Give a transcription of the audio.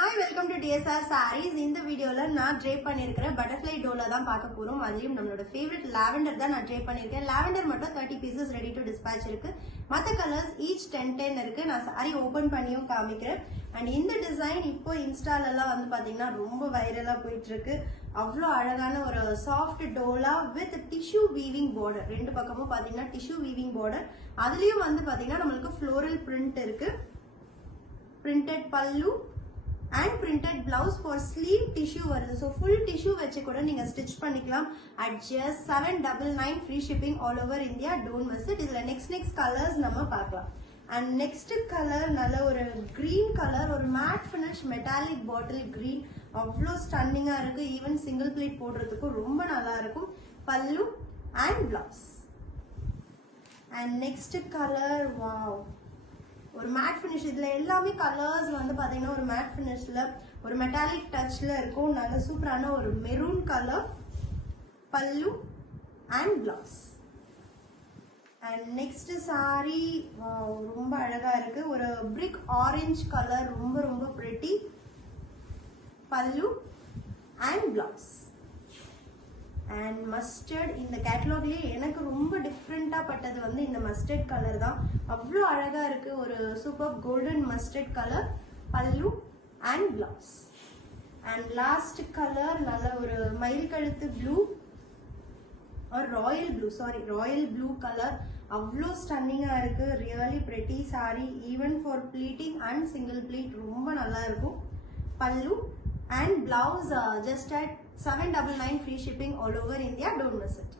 Hi, welcome to DSR Sarees. இந்த வீடியோல நான் drape பண்ணிருக்கிற butterfly dola தான் பார்க்க போறோம். அதுலயும் நம்மளோட favorite lavender தான் நான் drape பண்ணிருக்கேன். Lavender மட்டும் 30 pieces ready to dispatch இருக்கு. மத்த colors each 10 இருக்கு. நான் saree open பண்ணியும் காமிக்கிறேன். And இந்த டிசைன் இப்போ இன்ஸ்டால எல்லாம் வந்து பாத்தீங்கன்னா ரொம்ப வைரலா போயிட்டு இருக்கு. அவ்ளோ அழகான ஒரு soft dola with tissue weaving border. ரெண்டு பக்கமும் பாத்தீங்கன்னா tissue weaving border. அதுலயும் வந்து பாத்தீங்கன்னா நம்மளுக்கு floral print இருக்கு. Printed pallu and printed blouse for sleeve tissue வருது. So full tissue வச்சு கூட நீங்க stitch பண்ணிக்கலாம் at just 799 free shipping all over India. Don't miss it. இதுல next colors நம்ம பார்க்கலாம். And next color நல்ல ஒரு green color, ஒரு matte finish metallic bottle green. அவ்ளோ ஸ்டன்னிங்கா இருக்கு. even single plate போடுறதுக்கு ரொம்ப நல்லா இருக்கும். pallu and blouse. And next color, wow, ஒரு மேட் ஃபினிஷ். இதுல எல்லாமே கலர்ஸ் வந்து பாத்தீங்கன்னா ஒரு மேட் ஃபினிஷ்ல ஒரு மெட்டாலிக் டச்ல இருக்கும். நல்ல சூப்பரான ஒரு மெரூன் கலர் பல்லு and blouse. And next sorry ரொம்ப அழகா இருக்கு. ஒரு பிரிக் ஆரஞ்சு கலர், ரொம்ப பிரிட்டி. பல்லு அண்ட் பிளவுஸ். அண்ட் மஸ்டர்ட், இந்த கேட்டலாக்லயே எனக்கு ரொம்ப டிஃப்ரெண்டா பட்டது வந்து இந்த மஸ்டர்ட் கலர் தான். அவ்வளோ அழகா இருக்கு. ஒரு சூப்பர் கோல்டன் மஸ்டர்ட் கலர் பல்லு and blouse. And last colour நல்ல ஒரு மயில் கழுத்து ப்ளூ ஒரு ராயல் ப்ளூ கலர். அவ்வளோ ஸ்டன்னிங்கா இருக்கு. Really pretty sari. Even for pleating and single pleat ரொம்ப நல்லா இருக்கும். பல்லு and blouse just at 799 free shipping all over India. Don't miss it.